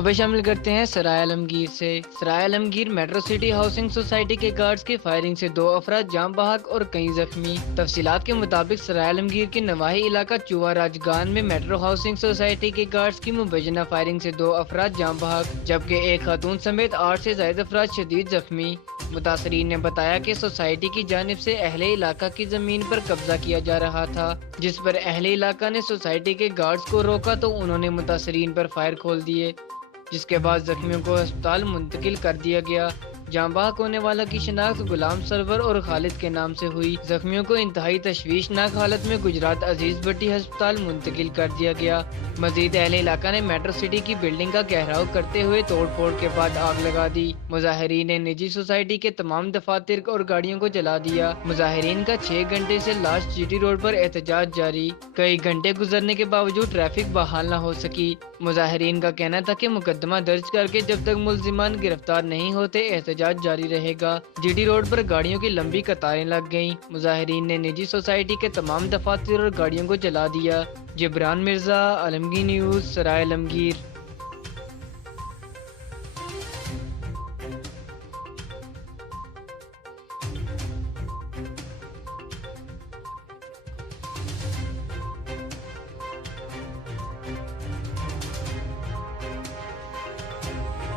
खबर शामिल करते हैं सराय आलमगीर से। Sarai Alamgir metro city housing society के गार्ड्स की फायरिंग से 2 अफराद जाम बहक और कई जख्मी। तफसीलात के मुताबिक सराय आलमगीर के नवाही इलाका चुआ राजगान में मेट्रो हाउसिंग सोसाइटी के गार्ड्स की मुबैना फायरिंग से 2 अफराद जाम बहक जबकि एक खातून समेत 8 से ज्यादा अफराद शदीद जख्मी। मुतासरीन ने बताया कि सोसाइटी की जानिब से अहले इलाका की जमीन पर कब्जा किया जा रहा था, जिस पर अहले इलाका ने सोसाइटी के गार्ड्स को रोका तो उन्होंने मुतासरीन पर फायर खोल दिए, जिसके बाद जख्मियों को अस्पताल मुंतकिल कर दिया गया। जाँ बहक होने वाला की शिनाख्त गुलाम सरवर और खालिद के नाम से हुई। जख्मियों को इंतहाई तशवीशनाक हालत में गुजरात अजीज भट्टी अस्पताल मुंतकिल कर दिया गया। मजीद अहले इलाका ने मेट्रो सिटी की बिल्डिंग का घेराव करते हुए तोड़ फोड़ के बाद आग लगा दी। मुजाहिरीन ने निजी सोसाइटी के तमाम दफातर और गाड़ियों को जला दिया। मुजाहिरीन का 6 घंटे से लाश जीटी रोड पर एहतजाज जारी। कई घंटे गुजरने के बावजूद ट्रैफिक बहाल न हो सकी। मुजाहिरीन का कहना था कि मुकदमा दर्ज करके जब तक मुल्जिमान गिरफ्तार नहीं होते एहतजाज जारी रहेगा। जीटी रोड पर गाड़ियों की लंबी कतारें लग गईं। मुजाहिरीन ने निजी सोसाइटी के तमाम दफातर और गाड़ियों को जला दिया। जिब्रान मिर्जा, आलमगीर न्यूज, सराय आलमगीर।